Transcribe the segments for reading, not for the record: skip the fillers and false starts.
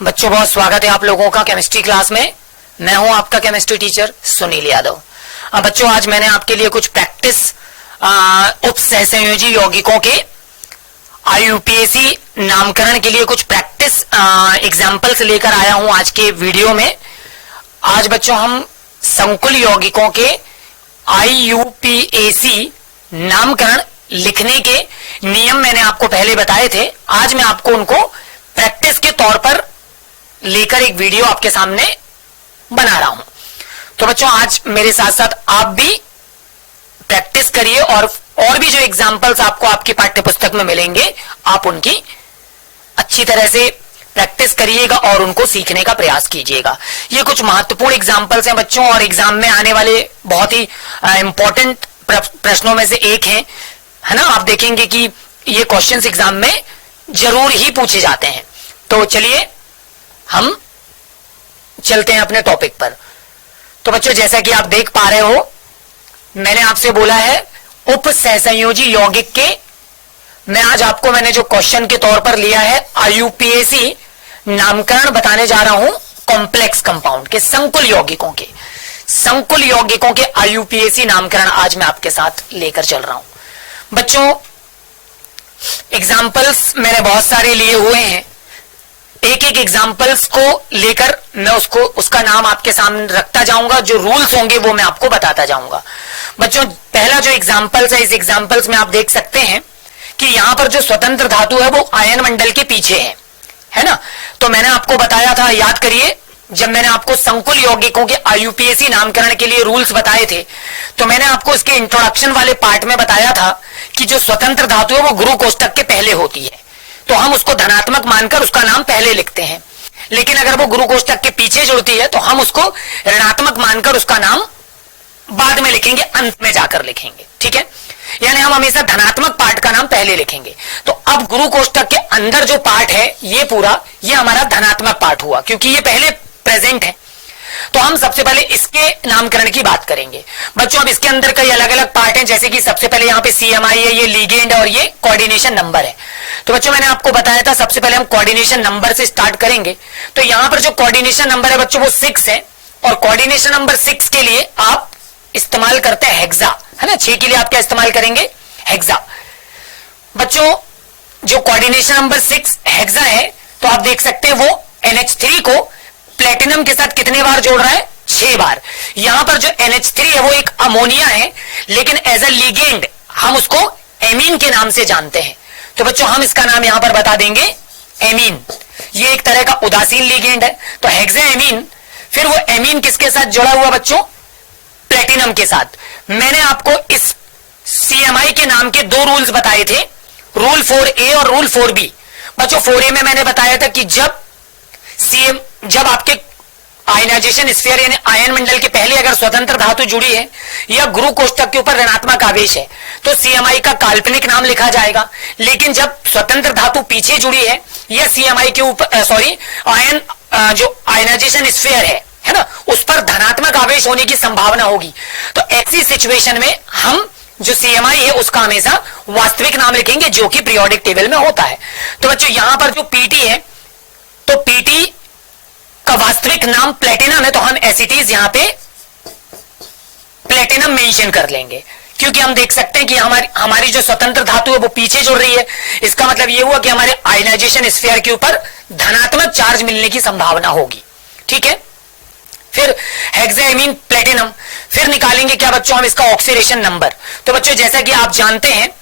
बच्चों बहुत स्वागत है आप लोगों का केमिस्ट्री क्लास में। मैं हूं आपका केमिस्ट्री टीचर सुनील यादव। बच्चों आज मैंने आपके लिए कुछ प्रैक्टिस उपसहसंयोजी यौगिकों के आईयूपीएसी नामकरण के लिए कुछ प्रैक्टिस एग्जाम्पल्स लेकर आया हूं आज के वीडियो में। आज बच्चों हम संकुल यौगिकों के आईयूपीएसी नामकरण लिखने के नियम मैंने आपको पहले बताए थे। आज मैं आपको उनको प्रैक्टिस के तौर पर लेकर एक वीडियो आपके सामने बना रहा हूं। तो बच्चों आज मेरे साथ साथ आप भी प्रैक्टिस करिए और भी जो एग्जाम्पल्स आपको आपकी पाठ्यपुस्तक में मिलेंगे आप उनकी अच्छी तरह से प्रैक्टिस करिएगा और उनको सीखने का प्रयास कीजिएगा। ये कुछ महत्वपूर्ण एग्जाम्पल्स हैं बच्चों और एग्जाम में आने वाले बहुत ही इंपॉर्टेंट प्रश्नों में से एक है ना। आप देखेंगे कि ये क्वेश्चंस एग्जाम में जरूर ही पूछे जाते हैं। तो चलिए हम चलते हैं अपने टॉपिक पर। तो बच्चों जैसा कि आप देख पा रहे हो मैंने आपसे बोला है उपसहसंयोजी यौगिक के मैं आज आपको मैंने जो क्वेश्चन के तौर पर लिया है आईयूपीएसी नामकरण बताने जा रहा हूं कॉम्प्लेक्स कंपाउंड के संकुल यौगिकों के आईयूपीएसी नामकरण आज मैं आपके साथ लेकर चल रहा हूं। बच्चों एग्जाम्पल्स मैंने बहुत सारे लिए हुए हैं। एक एक एग्जाम्पल्स को लेकर मैं उसका नाम आपके सामने रखता जाऊंगा। जो रूल्स होंगे वो मैं आपको बताता जाऊंगा। बच्चों पहला जो एग्जाम्पल्स है इस एग्जाम्पल्स में आप देख सकते हैं कि यहां पर जो स्वतंत्र धातु है वो आयन मंडल के पीछे है ना। तो मैंने आपको बताया था, याद करिए, जब मैंने आपको संकुल यौगिकों के आईयूपीएसी नामकरण के लिए रूल्स बताए थे तो मैंने आपको इसके इंट्रोडक्शन वाले पार्ट में बताया था कि जो स्वतंत्र धातु है वो गुरु कोष्ठक के पहले होती है तो हम उसको धनात्मक मानकर उसका नाम पहले लिखते हैं। लेकिन अगर वो गुरु कोष्ठक के पीछे जुड़ती है तो हम उसको ऋणात्मक मानकर उसका नाम बाद में लिखेंगे, अंत में जाकर लिखेंगे। ठीक है, यानी हम हमेशा धनात्मक पार्ट का नाम पहले लिखेंगे। तो अब गुरु कोष्ठक के अंदर जो पार्ट है ये पूरा ये हमारा धनात्मक पार्ट हुआ क्योंकि ये पहले प्रेजेंट है। तो हम सबसे पहले इसके नामकरण की बात करेंगे। बच्चों अब इसके अंदर कई अलग अलग पार्ट हैं, जैसे कि सबसे पहले यहाँ पे सीएमआई है, ये लिगेंड है और ये कोऑर्डिनेशन नंबर है। तो बच्चों मैंने आपको बताया था सबसे पहले हम कोऑर्डिनेशन नंबर से स्टार्ट करेंगे। तो यहाँ पर जो कोऑर्डिनेशन नंबर है बच्चों वो 6 है और कोऑर्डिनेशन नंबर 6 के लिए आप इस्तेमाल करते हैं हेक्सा, है ना। 6 के लिए आप क्या इस्तेमाल करेंगे? हेक्सा। बच्चों जो कोऑर्डिनेशन नंबर 6 हेक्सा है तो आप देख सकते हैं वो NH3 को प्लेटिनम के साथ कितने बार जोड़ रहा है? 6 बार। यहां पर जो NH3 है वो एक अमोनिया है लेकिन एज अ लिगेंड हम उसको एमीन के नाम से जानते हैं। तो बच्चों हम इसका नाम यहां पर बता देंगे एमीन। ये एक तरह का उदासीन लिगेंड है। तो हेक्सा एमीन, फिर वो एमीन किसके साथ जुड़ा हुआ बच्चों? प्लेटिनम के साथ। मैंने आपको इस CMI के नाम के 2 रूल्स बताए थे, रूल 4A और रूल 4B। बच्चों 4A में मैंने बताया था कि जब आपके आयनाइजेशन स्फीयर यानी आयन मंडल के पहले अगर स्वतंत्र धातु जुड़ी है या गुरु कोष्ठक के ऊपर ऋणात्मक आवेश है तो CMI का काल्पनिक नाम लिखा जाएगा। लेकिन जब स्वतंत्र धातु पीछे जुड़ी है या CMI के ऊपर जो आयनाइजेशन स्फीयर है ना, उस पर धनात्मक आवेश होने की संभावना होगी। तो ऐसी सिचुएशन में हम जो CMI है उसका हमेशा वास्तविक नाम लिखेंगे जो कि पीरियोडिक टेबल में होता है। तो बच्चों यहां पर जो PT है तो PT का वास्तविक नाम प्लेटिनम है तो हम एसिटीज यहां पे प्लेटिनम मेंशन कर लेंगे क्योंकि हम देख सकते हैं कि हमारी जो स्वतंत्र धातु है वो पीछे जुड़ रही है। इसका मतलब ये हुआ कि हमारे आयनाइजेशन स्फीयर के ऊपर धनात्मक चार्ज मिलने की संभावना होगी। ठीक है, फिर हेक्साएमीन प्लेटिनम, फिर निकालेंगे क्या बच्चों हम इसका ऑक्सीडेशन नंबर। तो बच्चों जैसा कि आप जानते हैं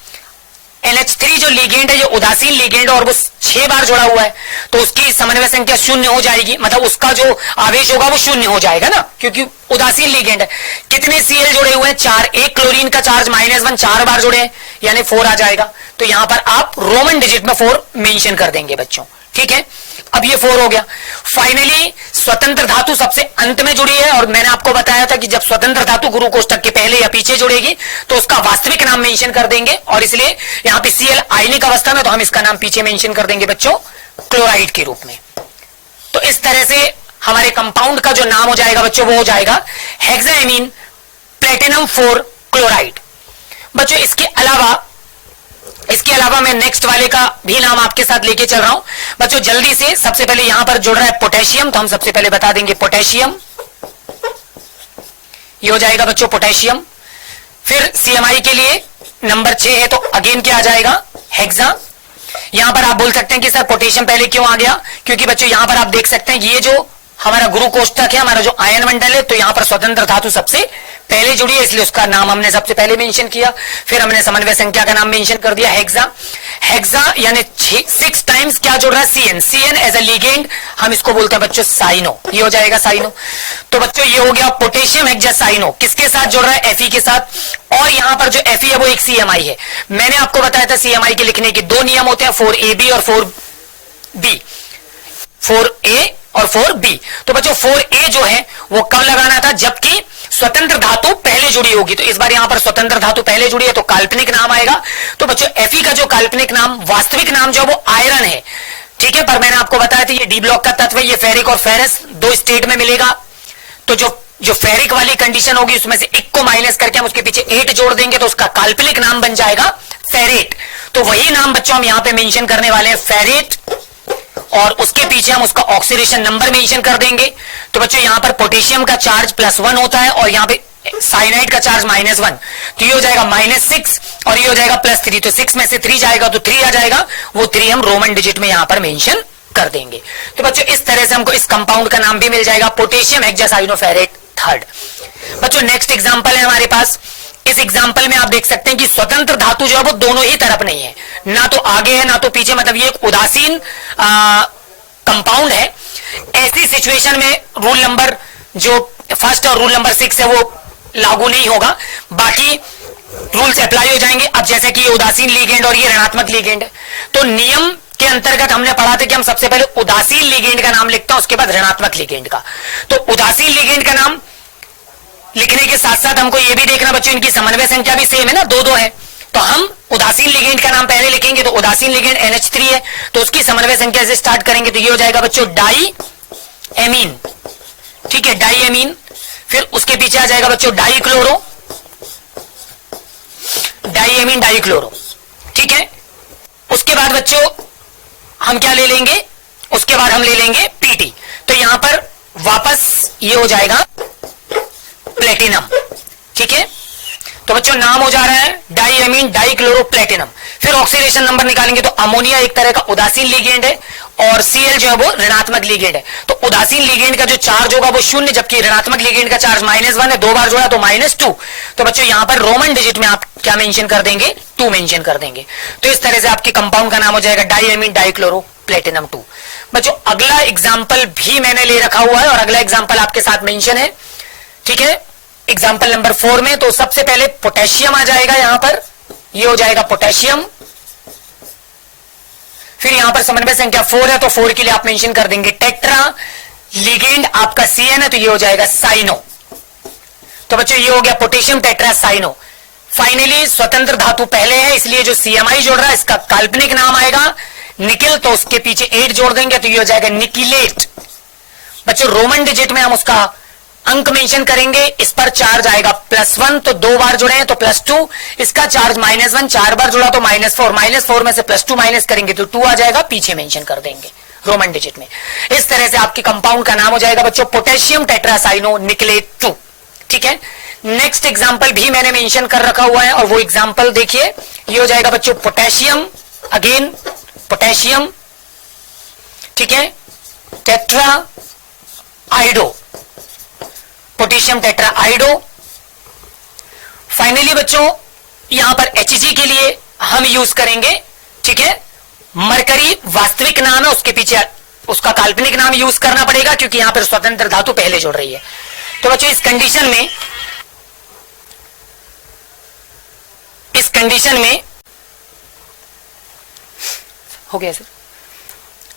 NH3 जो लिगेंड है ये उदासीन लिगेंड और वो 6 बार जुड़ा हुआ है तो उसकी समन्वय संख्या 0 हो जाएगी, मतलब उसका जो आवेश होगा वो 0 हो जाएगा ना क्योंकि उदासीन लिगेंड है। कितने Cl जुड़े हुए हैं? 4। एक क्लोरीन का चार्ज -1 4 बार जुड़े हैं यानी 4 आ जाएगा। तो यहां पर आप रोमन डिजिट में 4 मेंशन कर देंगे बच्चों। ठीक है, अब ये 4 हो गया। फाइनली स्वतंत्र धातु सबसे अंत में जुड़ी है और मैंने आपको बताया था कि जब स्वतंत्र धातु गुरु कोष्ठक के पहले या पीछे जुड़ेगी तो उसका वास्तविक नाम मेंशन कर देंगे और इसलिए यहां पे Cl आयनिक अवस्था में तो हम इसका नाम पीछे मेंशन कर देंगे बच्चों क्लोराइड के रूप में। तो इस तरह से हमारे कंपाउंड का जो नाम हो जाएगा बच्चों वो हो जाएगा हेक्साएमीन प्लेटिनम 4 क्लोराइड। बच्चों इसके अलावा इसके अलावा मैं नेक्स्ट वाले का भी नाम आपके साथ लेके चल रहा हूं बच्चों। जल्दी से सबसे पहले यहां पर जुड़ रहा है पोटेशियम, तो हम सबसे पहले बता देंगे पोटेशियम, ये हो जाएगा बच्चों पोटेशियम। फिर सीएमआई के लिए नंबर 6 है, तो अगेन क्या आ जाएगा, हेक्सा। यहां पर आप बोल सकते हैं कि सर पोटेशियम पहले क्यों आ गया, क्योंकि बच्चों यहां पर आप देख सकते हैं ये जो हमारा गुरु कोष्ठक है, हमारा जो आयन मंडल है, तो यहां पर स्वतंत्र धातु सबसे पहले जुड़ी है, इसलिए उसका नाम हमने सबसे पहले मेंशन किया। फिर हमने समन्वय संख्या का नाम मेंशन कर दिया हेक्सा। हेक्सा यानी 6 टाइम्स क्या जुड़ रहा है, CN. CN as a ligand हम इसको बोलते हैं बच्चों साइनो, ये हो जाएगा साइनो। तो बच्चों ये हो गया पोटेशियम हेक्सासाइनो, किसके साथ जुड़ रहा है, Fe के साथ। और यहां पर जो Fe है वो एक CMI है। मैंने आपको बताया था CMI के लिखने के 2 नियम होते हैं, 4AB और 4B, 4A और 4B। तो बच्चों 4A जो है वो कब लगाना था, जबकि स्वतंत्र धातु पहले जुड़ी होगी। तो इस बार यहां पर स्वतंत्र धातु पहले जुड़ी है तो काल्पनिक नाम आएगा। तो बच्चों Fe का जो काल्पनिक नाम, वास्तविक नाम जो वो आयरन है, ठीक है। पर मैंने आपको बताया था ये डी ब्लॉक का तत्व है, ये फेरिक और फेरस 2 स्टेट में मिलेगा। तो जो फेरिक वाली कंडीशन होगी उसमें से एक को माइनस करके हम उसके पीछे 8 जोड़ देंगे तो उसका काल्पनिक नाम बन जाएगा फेरेट। तो वही नाम बच्चों हम यहां पे मेंशन करने वाले हैं, फेरेट, और उसके पीछे हम उसका ऑक्सीडेशन नंबर मेंशन कर देंगे। तो बच्चों यहां पर पोटेशियम का चार्ज +1 होता है और यहां पे साइनाइड का चार्ज -1, तो ये हो जाएगा -6 और ये हो जाएगा +3। तो 6 में से 3 जाएगा तो 3 आ जाएगा, वो 3 हम रोमन डिजिट में यहां पर मेंशन कर देंगे। तो बच्चों इस तरह से हमको इस कंपाउंड का नाम भी मिल जाएगा, पोटेशियम हेक्सासाइनोफेरेट थर्ड। बच्चों नेक्स्ट एग्जांपल है हमारे पास। इस एग्जांपल में आप देख सकते हैं कि स्वतंत्र धातु जो है वो दोनों ही तरफ नहीं है, ना तो आगे है ना तो पीछे, मतलब ये एक उदासीन कंपाउंड है। ऐसी सिचुएशन में रूल नंबर जो फर्स्ट और रूल नंबर 6 है वो लागू नहीं होगा, बाकी रूल्स अप्लाई हो जाएंगे। अब जैसे कि ये उदासीन लिगेंड और ये ऋणात्मक लिगेंड है, तो नियम के अंतर्गत हमने पढ़ा था कि हम सबसे पहले उदासीन लिगेंड का नाम लिखते हैं, उसके बाद ऋणात्मक लिगेंड का। तो उदासीन लिगेंड का नाम लिखने के साथ साथ हमको यह भी देखना बच्चों इनकी समन्वय संख्या भी सेम है ना, 2-2 है। तो हम उदासीन लिगेंड का नाम पहले लिखेंगे, तो उदासीन लिगेंड NH3 है, तो उसकी समन्वय संख्या से स्टार्ट करेंगे, तो ये हो जाएगा बच्चों डाई एमीन, ठीक है, डाई एमीन। फिर उसके पीछे आ जाएगा बच्चों dichloro, diamine dichloro, ठीक है। उसके बाद बच्चों हम क्या ले लेंगे, उसके बाद हम ले लेंगे पीटी। तो यहां पर वापस ये हो जाएगा प्लेटिनम, ठीक है। तो बच्चों नाम हो जा रहा है diamine dichloro platinum. फिर ऑक्सीडेशन नंबर निकालेंगे तो अमोनिया एक तरह का उदासीन लिगेंड है और Cl जो है वो ऋणात्मक लिगेंड है। तो उदासीन लिगेंड का जो चार्ज होगा वो 0, जबकि ऋणात्मक लिगेंड का चार्ज -1 है, 2 बार जोड़ा तो -2। तो बच्चों यहां पर रोमन डिजिट में आप क्या मेंशन कर देंगे, 2 मेंशन कर देंगे। तो इस तरह से आपके कंपाउंड का नाम हो जाएगा diamine dichloro platinum 2। बच्चों अगला एग्जाम्पल भी मैंने ले रखा हुआ है और अगला एग्जाम्पल आपके साथ मेंशन है, ठीक है, एग्जाम्पल नंबर 4 में। तो सबसे पहले पोटेशियम आ जाएगा यहां पर, ये हो जाएगा पोटेशियम। फिर यहां पर समन्वय संख्या 4 है, तो 4 के लिए आप मेंशन कर देंगे टेट्रा। लिगेंड आपका CN है, तो ये हो जाएगा साइनो। तो बच्चों ये हो गया पोटेशियम टेट्रा साइनो। फाइनली स्वतंत्र धातु पहले है, इसलिए जो CMI जोड़ रहा है इसका काल्पनिक नाम आएगा निकिल, तो उसके पीछे 8 जोड़ देंगे, तो ये हो जाएगा निकिलेट। बच्चों रोमन डिजिट में हम उसका अंक मेंशन करेंगे। इस पर चार्ज आएगा +1, तो 2 बार जुड़े हैं तो +2, इसका चार्ज -1, 4 बार जुड़ा तो -4, -4 में से +2 माइनस करेंगे तो 2 आ जाएगा, पीछे मेंशन कर देंगे रोमन डिजिट में। इस तरह से आपके कंपाउंड का नाम हो जाएगा बच्चों पोटेशियम टेट्रासाइनो निकलेट 2, ठीक है। नेक्स्ट एग्जाम्पल भी मैंने मेंशन कर रखा हुआ है और वो एग्जाम्पल देखिए, ये हो जाएगा बच्चों पोटेशियम, अगेन पोटेशियम, ठीक है, टेट्रा आइडो, पोटेशियम टेट्रा आइडो। फाइनली बच्चों यहां पर Hg के लिए हम यूज करेंगे, ठीक है, मरकरी वास्तविक नाम है, उसके पीछे उसका काल्पनिक नाम यूज करना पड़ेगा क्योंकि यहां पर स्वतंत्र धातु पहले जुड़ रही है। तो बच्चों इस कंडीशन में हो गया सर।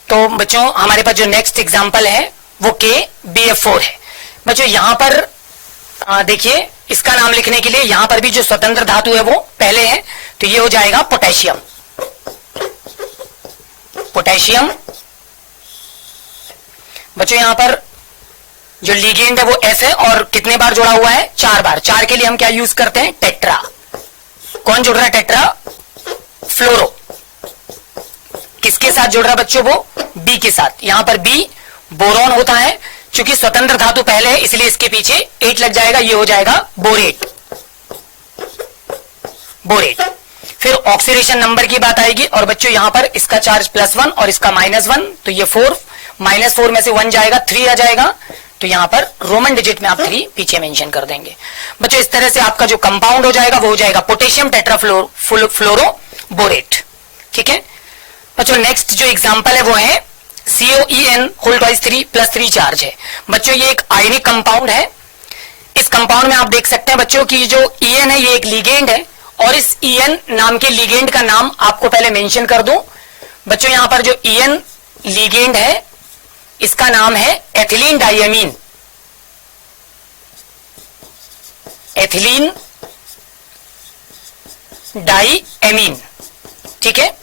तो बच्चों हमारे पास जो नेक्स्ट एग्जांपल है वो KBF4 है। बच्चों यहां पर देखिए इसका नाम लिखने के लिए यहां पर भी जो स्वतंत्र धातु है वो पहले है, तो ये हो जाएगा पोटेशियम। पोटेशियम बच्चों यहां पर जो लिगेंड है वो F है और कितने बार जुड़ा हुआ है, 4 बार। 4 के लिए हम क्या यूज करते हैं, टेट्रा। कौन जुड़ रहा है, टेट्रा फ्लोरो किसके साथ जुड़ रहा है बच्चों? वो बी के साथ। यहां पर बी बोरॉन होता है, क्योंकि स्वतंत्र धातु पहले है इसलिए इसके पीछे 8 लग जाएगा, ये हो जाएगा बोरेट। बोरेट। फिर ऑक्सीडेशन नंबर की बात आएगी और बच्चों यहां पर इसका चार्ज +1 और इसका -1, तो ये 4, -4 में से 1 जाएगा, 3 आ जाएगा, तो यहां पर रोमन डिजिट में आप 3 पीछे मेंशन कर देंगे बच्चों। इस तरह से आपका जो कंपाउंड हो जाएगा वो हो जाएगा पोटेशियम टेट्राफ्लोरो बोरेट। ठीक है बच्चों, नेक्स्ट जो एग्जांपल है वो है COEN2 +3 चार्ज है बच्चों। ये एक आयनिक कंपाउंड है। इस कंपाउंड में आप देख सकते हैं बच्चों की जो EN है ये एक लिगेंड है, और इस EN नाम के लिगेंड का नाम आपको पहले मेंशन कर दूं बच्चों। यहां पर जो EN लिगेंड है इसका नाम है एथिलीन डाइएमीन। एथिलीन डाइएमीन, ठीक है,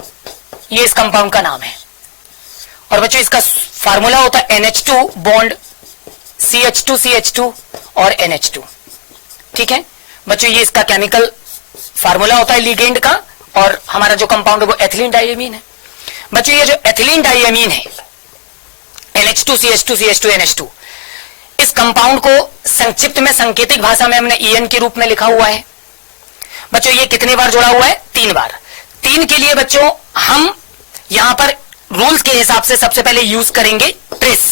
ये इस कंपाउंड का नाम है। और बच्चों इसका फार्मूला होता है NH2 बॉन्ड CH2 और NH2। ठीक है बच्चों, ये इसका केमिकल फार्मूला होता है लिगेंड का, और हमारा जो कंपाउंड है वो एथिलीन डाइएमीन है बच्चों। ये जो एथिलीन डाइएमीन है NH2 CH2 NH2, इस कंपाउंड को संक्षिप्त में सांकेतिक भाषा में हमने EN के रूप में लिखा हुआ है बच्चों। ये कितनी बार जुड़ा हुआ है? 3 बार। 3 के लिए बच्चों हम यहां पर रूल्स के हिसाब से सबसे पहले यूज करेंगे ट्रेस।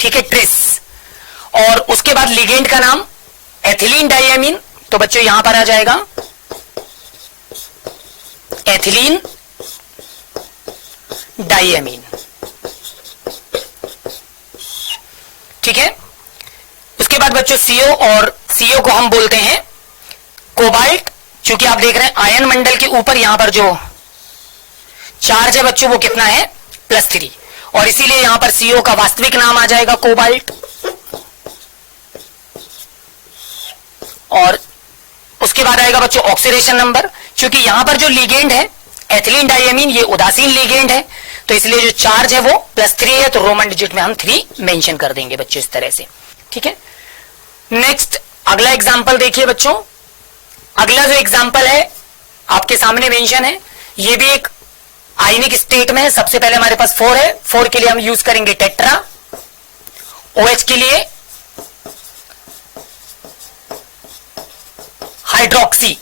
ठीक है, ट्रेस। और उसके बाद लिगेंड का नाम एथिलीन डाइएमीन, तो बच्चों यहां पर आ जाएगा एथिलीन डाइएमीन। ठीक है, उसके बाद बच्चों CO, और CO को हम बोलते हैं कोबाल्ट। क्योंकि आप देख रहे हैं आयन मंडल के ऊपर यहां पर जो चार्ज है बच्चों वो कितना है? +3, और इसीलिए यहां पर CO का वास्तविक नाम आ जाएगा कोबाल्ट। और उसके बाद आएगा बच्चों ऑक्सीडेशन नंबर। क्योंकि यहां पर जो लिगेंड है एथिलीन डाइएमीन ये उदासीन लिगेंड है, तो इसलिए जो चार्ज है वो +3 है, तो रोमन डिजिट में हम 3 मेंशन कर देंगे बच्चों इस तरह से। ठीक है, नेक्स्ट अगला एग्जांपल देखिए बच्चों। अगला जो एग्जांपल है आपके सामने मेंशन है, ये भी एक आयनिक स्टेट में है। सबसे पहले हमारे पास 4 है, 4 के लिए हम यूज करेंगे टेट्रा। OH के लिए हाइड्रोक्सी।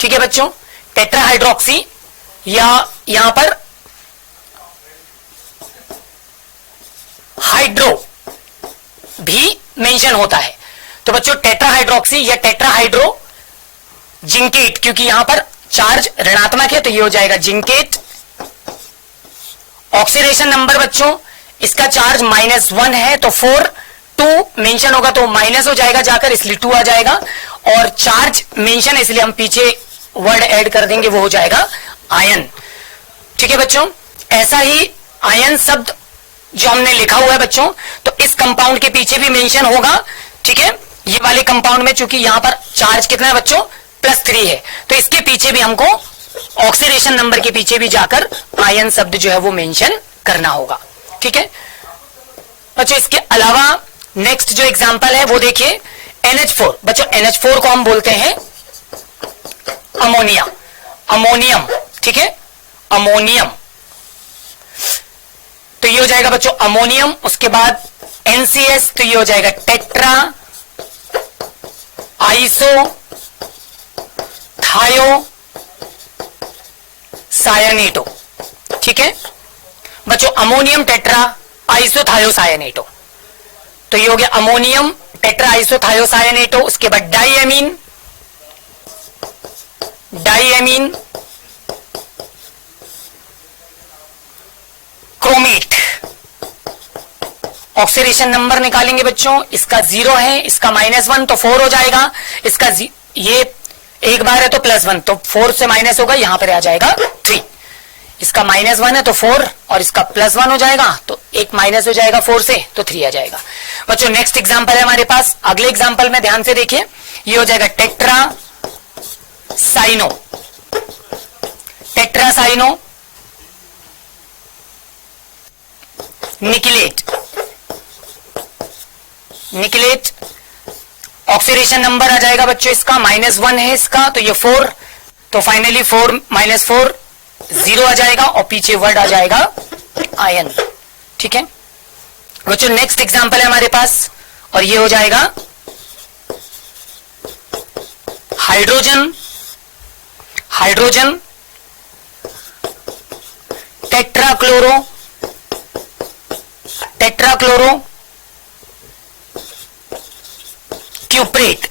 ठीक है बच्चों, टेट्रा हाइड्रोक्सी, या यहां पर हाइड्रो भी मेंशन होता है। तो बच्चों टेट्रा हाइड्रोक्सी या टेट्रा हाइड्रो जिंकेट, क्योंकि यहां पर चार्ज ऋणात्मक है तो ये हो जाएगा जिंकेट। ऑक्सीडेशन नंबर बच्चों इसका चार्ज -1 है, तो 4 2 मेंशन होगा तो माइनस हो जाएगा जाकर, इसलिए 2 आ जाएगा। और चार्ज मेंशन है इसलिए हम पीछे वर्ड ऐड कर देंगे, वो हो जाएगा आयन। ठीक है बच्चों, ऐसा ही आयन शब्द जो हमने लिखा हुआ है बच्चों, तो इस कंपाउंड के पीछे भी मेंशन होगा। ठीक है, ये वाले कंपाउंड में चूंकि यहां पर चार्ज कितना है बच्चों? +3 है, तो इसके पीछे भी हमको ऑक्सीडेशन नंबर के पीछे भी जाकर आयन शब्द जो है वो मेंशन करना होगा। ठीक है बच्चों, इसके अलावा नेक्स्ट जो एग्जांपल है वो देखिए NH4। बच्चों NH4 को हम बोलते हैं अमोनिया, अमोनियम। ठीक है, अमोनियम, तो ये हो जाएगा बच्चों अमोनियम। उसके बाद NCS, तो ये हो जाएगा टेट्रा आइसो थायो सायनेटो। ठीक है बच्चों, अमोनियम टेट्रा आइसोथायोसायनेटो, तो ये हो गया अमोनियम टेट्रा आइसोथायोसायनेटो। उसके बाद diamine, diamine chromate. Oxidation number निकालेंगे बच्चों, इसका 0 है, इसका -1 तो 4 हो जाएगा, इसका ये एक बार है तो +1, तो 4 से माइनस होगा, यहां पर आ जाएगा 3। इसका -1 है तो 4 और इसका +1 हो जाएगा, तो एक माइनस हो जाएगा 4 से, तो 3 आ जाएगा। बच्चों नेक्स्ट एग्जांपल है हमारे पास। अगले एग्जांपल में ध्यान से देखिए, ये हो जाएगा tetra cyano, tetra cyano nickelate, nickelate. Oxidation number आ जाएगा बच्चों इसका -1 है इसका, तो ये 4 तो फाइनली 4 - 4 0 आ जाएगा और पीछे वर्ड आ जाएगा आयन। ठीक है बच्चों, नेक्स्ट एग्जांपल है हमारे पास और ये हो जाएगा hydrogen, hydrogen tetrachloro, tetrachloro cuprate.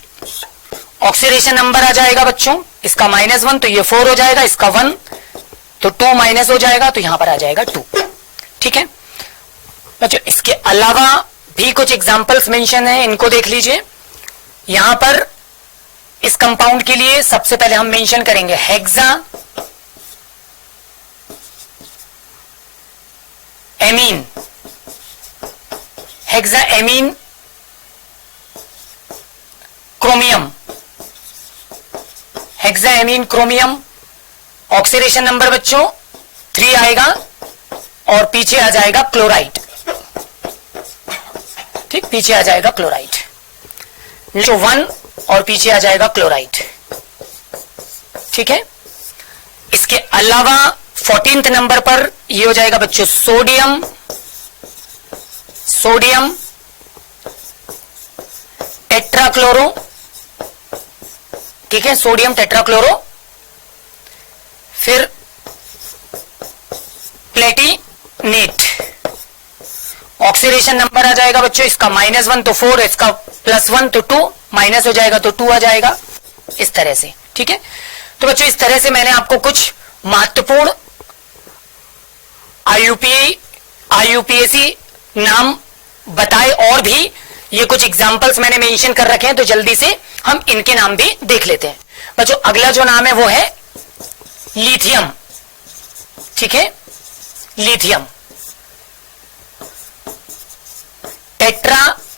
Oxidation number आ जाएगा बच्चों इसका -1, तो ये 4 हो जाएगा, इसका 1 तो 2 माइनस हो जाएगा, तो यहां पर आ जाएगा 2। ठीक है बच्चों, इसके अलावा भी कुछ एग्जांपल्स मेंशन है, इनको देख लीजिए। यहां पर इस कंपाउंड के लिए सबसे पहले हम मेंशन करेंगे hexa amine, hexa amine chromium, hexa amine chromium. Oxidation number बच्चों 3 आएगा और पीछे आ जाएगा क्लोराइड। ठीक, पीछे आ जाएगा क्लोराइड, जो 1 और पीछे आ जाएगा क्लोराइड। ठीक है, इसके अलावा 14th नंबर पर ये हो जाएगा बच्चों सोडियम, सोडियम टेट्राक्लोरो। ठीक है, सोडियम टेट्राक्लोरो। फिर प्लेटिनेट, ऑक्सीडेशन नंबर आ जाएगा बच्चों इसका -1 तो 4, इसका +1 तो 2, माइनस हो जाएगा तो 2 आ जाएगा, इस तरह से। ठीक है, तो बच्चों इस तरह से मैंने आपको कुछ महत्वपूर्ण IUPAC नाम बताए और भी ये कुछ एग्जांपल्स मैंने मेंशन कर रखे हैं, तो जल्दी से हम इनके नाम भी देख लेते हैं बच्चों। अगला जो नाम है वो है लिथियम। ठीक है, लिथियम टेट्राहाइड्रो।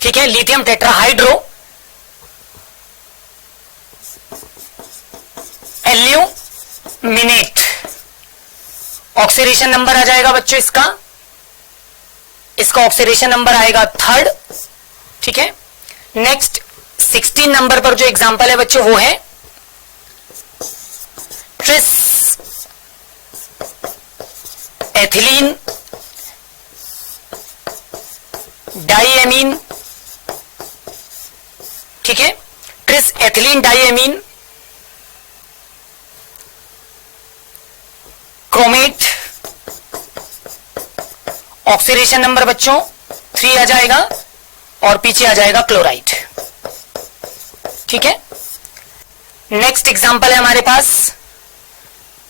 ठीक है, lithium tetrahydro aluminate. Oxidation number आ जाएगा बच्चों इसका ऑक्सीडेशन नंबर आएगा 3rd। ठीक है, नेक्स्ट 16 नंबर पर जो एग्जांपल है बच्चों वो है ट्रिस एथिलीन डाइएमीन। ठीक है, tris ethylene diamine chromate. Oxidation number बच्चों 3 आ जाएगा और पीछे आ जाएगा क्लोराइड। ठीक है, नेक्स्ट एग्जांपल है हमारे पास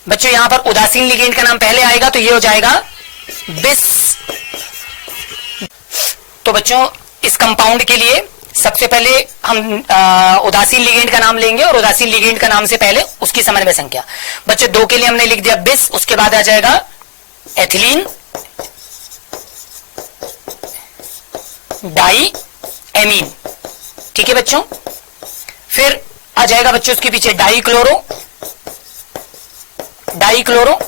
बच्चों, यहां पर उदासीन लिगेंड का नाम पहले आएगा तो ये हो जाएगा बिस। तो बच्चों इस कंपाउंड के लिए सबसे पहले हम उदासीन लिगेंड का नाम लेंगे और उदासीन लिगेंड का नाम से पहले उसकी समन्वय संख्या। बच्चों 2 के लिए हमने लिख दिया बिस, उसके बाद आ जाएगा एथिलीन डाइएमीन। ठीक है बच्चों, फिर आ जाएगा बच्चों उसके पीछे डाइक्लोरो, डाइक्लोरो।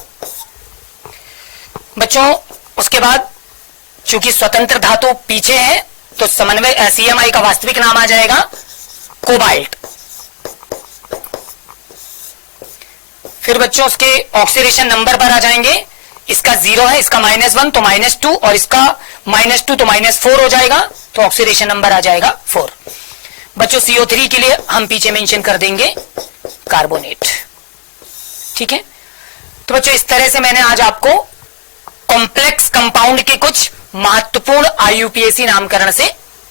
बच्चों उसके बाद चूंकि स्वतंत्र धातु पीछे है तो समन्वय CMI का वास्तविक नाम आ जाएगा कोबाल्ट। फिर बच्चों उसके ऑक्सीडेशन नंबर पर आ जाएंगे, इसका 0 है, इसका -1 तो -2 और इसका -2 तो -4 हो जाएगा, तो ऑक्सीडेशन नंबर आ जाएगा 4। बच्चों CO3 के लिए हम पीछे मेंशन कर देंगे कार्बोनेट। ठीक है, तो बच्चों इस तरह से मैंने आज आपको कॉम्प्लेक्स कंपाउंड के कुछ महत्वपूर्ण IUPAC नामकरण से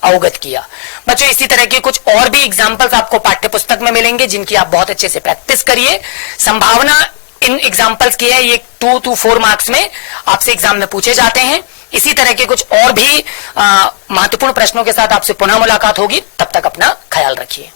अवगत किया। बच्चों इसी तरह के कुछ और भी एग्जाम्पल्स आपको पाठ्य पुस्तक में मिलेंगे जिनकी आप बहुत अच्छे से प्रैक्टिस करिए। संभावना इन एग्जाम्पल्स की है ये 2 to 4 मार्क्स में आपसे एग्जाम में पूछे जाते हैं। इसी तरह के कुछ और भी महत्वपूर्ण प्रश्नों के साथ आपसे पुनः मुलाकात होगी, तब तक अपना ख्याल रखिए।